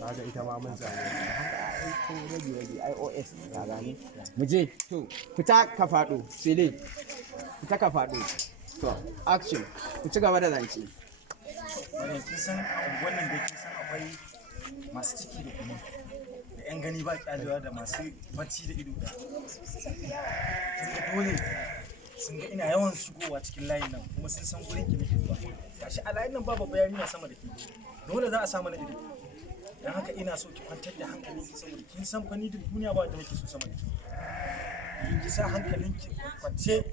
kaga ita ma mun zane ai ko rabi iOS ka gani mu je to fita ka fado sele fita ka fado to action ku ci gaba da zance kin san wannan da kin san akwai masu ciki da kuma da yan gani ba kyalewa da masu bacci da ido da dole sun ga ina yawan shigowa cikin layin nan kuma sun san gurin ki nake zuwa gashi a layin nan babu bayani na sama da ke dole za a samu na ido dan haka ina so ki kwantar da hankalinki saboda kin san fa ni da duniya ba da nake so sama da ke in ki sa hankalinki kwance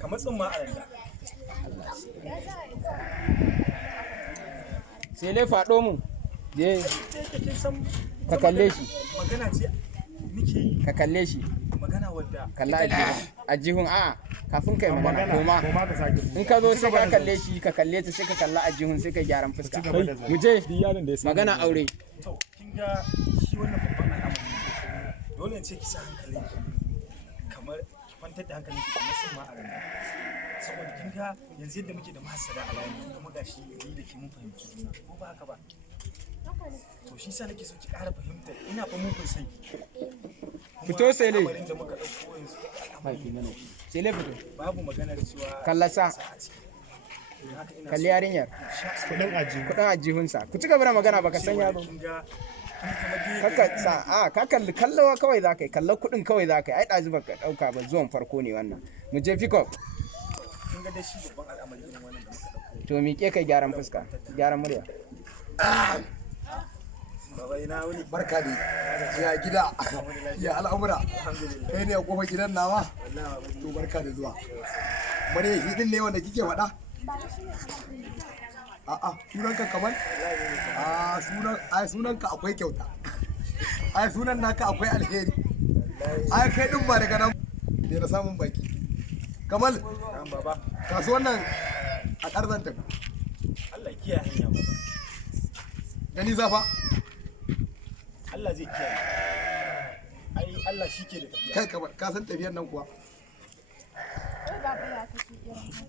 kamar tsumma a randa sai le fado mu je ka kalle shi magana ce nake yi ka kalle shi magana wadda kalla ajihun a kafin kai magana koma ka sake in ka zo sai ka kalle shi ka kalle ta sai ka kalla ajihun sai ka gyaran fuska mu je magana aure to kin ga shi wannan babban al'amari dole ne ce ki sa hankalinki kamar ki kwantar da hankalinki kamar sun ma a rana saboda kin ga yanzu yadda muke da mahasada a layin kuma gashi ni da ke mun fahimci juna ko ba haka ba to shi sa nake so ki ƙara fahimtar ina fa mun san fito sai le da muka dauko yanzu sai le fito babu maganar cewa kallasa kalli yarinyar kudin ajihunsa ku ci gaba da magana baka san yaro kaka sa ka kalli kallawa kawai za ka yi kallon kudin kawai za ka yi ai ɗazu baka ɗauka ba zuwan farko ne wannan mu je pick up kin ga da shi babban al'amari ne wannan da muka dauko to miƙe kai gyaran fuska gyaran murya baba ina wuni barka ne ya gida ya al'amura kai ne a kofar gidan nawa to barka da zuwa bare hidin ne wanda kike faɗa a'a sunanka kamar sunanka akwai kyauta sunan naka akwai alheri kai din ba daga nan da samun baki kamal baba kasuwan nan a ƙarzan tafi Allah kiyaye hanya baba gani zafa Allah zai kiyaye ai Allah shi ke da tafiya kai kamar ka san tafiyar nan kuwa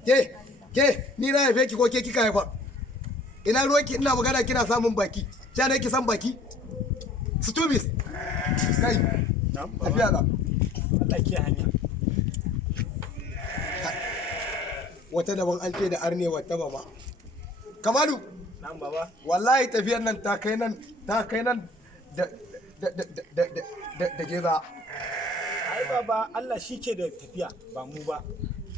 Ke ke ni na haife ki ko ke kika haifa ina ruwanki ina magana kina samun baki sha ne ki san baki stubis kai tafiya na Allah kiyaye hanya wata daban an ce da arne wata baba kamalu nan baba wallahi tafiyar nan ta kai nan da geza ai baba Allah shi ke da tafiya ba mu ba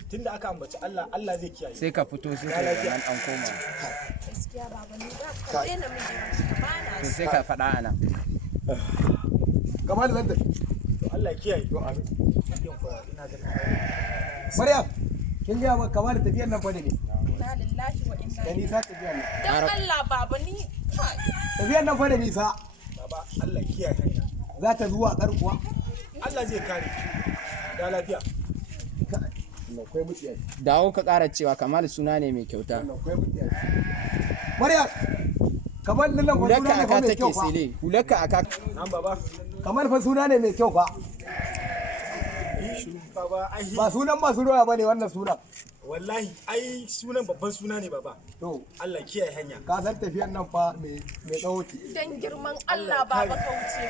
tunda aka ambaci Allah Allah zai kiyaye sai ka fito sai ka yi nan an koma gaskiya baba ni ba ka daina miji ba na to sai ka faɗa a nan kamalu lanta to Allah ya kiyaye to amin ina ga maryam kin ga ba kamar tafiyar nan fa ne inna lillahi wa inna da nisa tafiyar nan dan Allah baba ni tafiyar nan fa da nisa baba Allah ya kiyaye hanya za ta zuwa karkuwa Allah zai kare da lafiya akwai mutiya dawo ka ƙara cewa Kamal suna ne mai kyauta akwai mutiya maryam kamar nan fa hularka suna ne aka mai take kyau fa sele hularka aka nan baba kamar fa suna ne mai kyau fa baba ai ba sunan masu roya bane wannan sunan wallahi ai sunan babban suna ne baba to Allah ya kiyaye hanya ka san tafiyar nan fa mai tsawo ce dan girman Allah baba ka wuce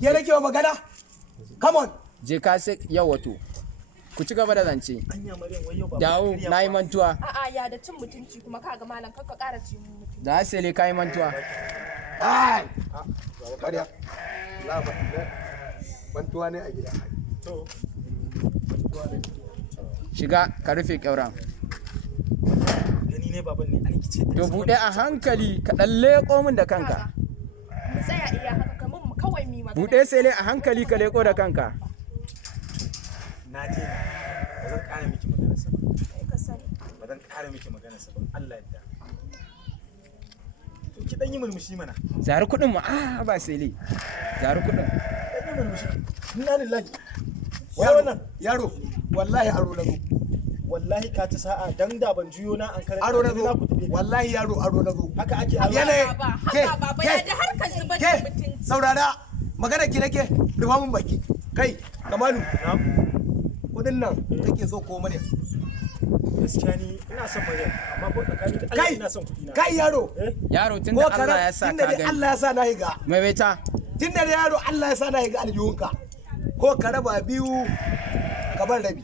ke nake wa magana come on je ka sai yau wato ku ci gaba da zance anya Maryam wai yau baba dawo na yi mantuwa a'a ya da cin mutunci kuma kaga malam kakka ƙara ci mun mutunci da sele ka yi mantuwa ai kariya la ba bantuwa ne a gida to shiga ka rufe kyauran gani ne baban ne a rikice to buɗe a hankali ka ɗan leƙo min da kanka mu tsaya iya haka kamar mu kawai mi magana buɗe sele a hankali ka leƙo da kanka na je ba zan ƙara miki magana sa kai ka sani ba zan ƙara miki magana sa ba Allah ya to ki dan yi murmushi mana zari kuɗin mu ba sele zari kuɗin dan yi murmushi inna lillahi wai wannan yaro wallahi aro na zo wallahi ka ci sa'a dan da ban juyo na an karanta aro na zo wallahi yaro aro na zo haka ake aro yanayi haka baba ya da harkar zubar da mutunci saurara magana ki nake rufa mun baki kai kamalu na'am kudin nan kake so ko mane gaskiya ni ina son Maryam amma ko tsakanin da Allah ina son kuɗi na. Kai yaro. Yaro tunda Allah ya sa ka gani. Tunda Allah ya sa na higa. Maimaita. Tunda yaro Allah ya sa na higa aljihunka. Ko ka raba biyu ka bar rabi.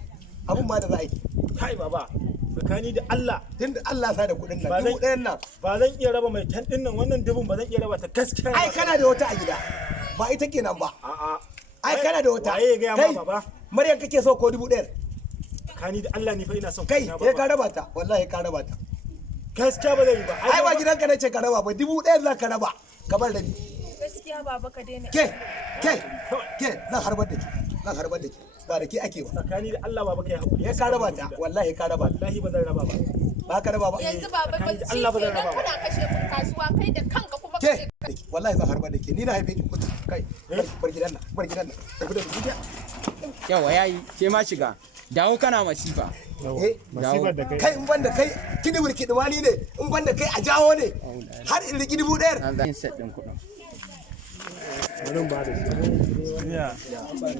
Abun ma da za a yi. Kai baba tsakani da Allah tunda Allah ya sa da kuɗin nan dubu ɗayan nan. Ba zan iya raba mai tan ɗin nan wannan dubun ba zan iya raba ta gaskiya. Ai kana da wata a gida. Ba ita kenan ba. A'a. Ai kana da wata. Waye ya ga ma baba? Maryam kake so ko dubu ɗaya? Tsakani da Allah ni fa ina son kai ya ka raba ta wallahi ka raba ta. Gaskiya ba zai yi ba. Ai ba gidanka nace ka raba ba dubu ɗaya za ka raba kamar rabi. Gaskiya baba ka daina. Ke zan harbar da ki. Zan harbar da ki. Ba da ke ake ba. Tsakani da Allah baba kai hakuri. Ya ka raba ta wallahi ka raba. Wallahi ba zan raba ba. Ba ka raba ba. Yanzu baba ba shi kenan kana kashe mun kasuwa kai da kanka kuma ke wallahi zan harbar da ke ni na haife ki kuta kai bar gidan nan tafi da dukiya. Yawa yayi ke ma shiga. Dawo kana masifa. Masifar da kai. Kai in ban da kai kidibir kidimani ne in ban da kai a jawo ne har in riki dubu ɗayar. An zan set din kuɗin. Wurin ba da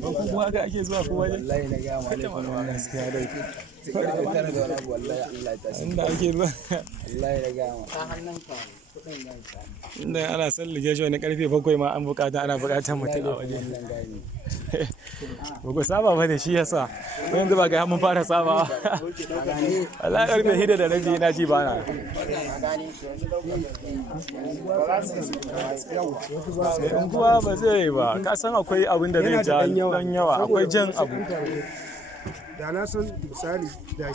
ba kuma haka ake zuwa ko waje Wallahi na ga malaikum wannan gaskiya dai. Sai ka tana da wani wallahi Allah ta shi. inda ake zuwa Wallahi na ga ma. Ta hannunka kuɗin zan samu. inda ana sallige shi wani karfe 7 ma an bukata ana bukatar mutum a waje ba ku saba ba da shi yasa ko yanzu ba ga mun fara saba wallahi karfe 6 da rabi ina ji bana in kuwa ba zai yi ba ka san akwai abin da zai ja dan yawa akwai jan abu da na san misali da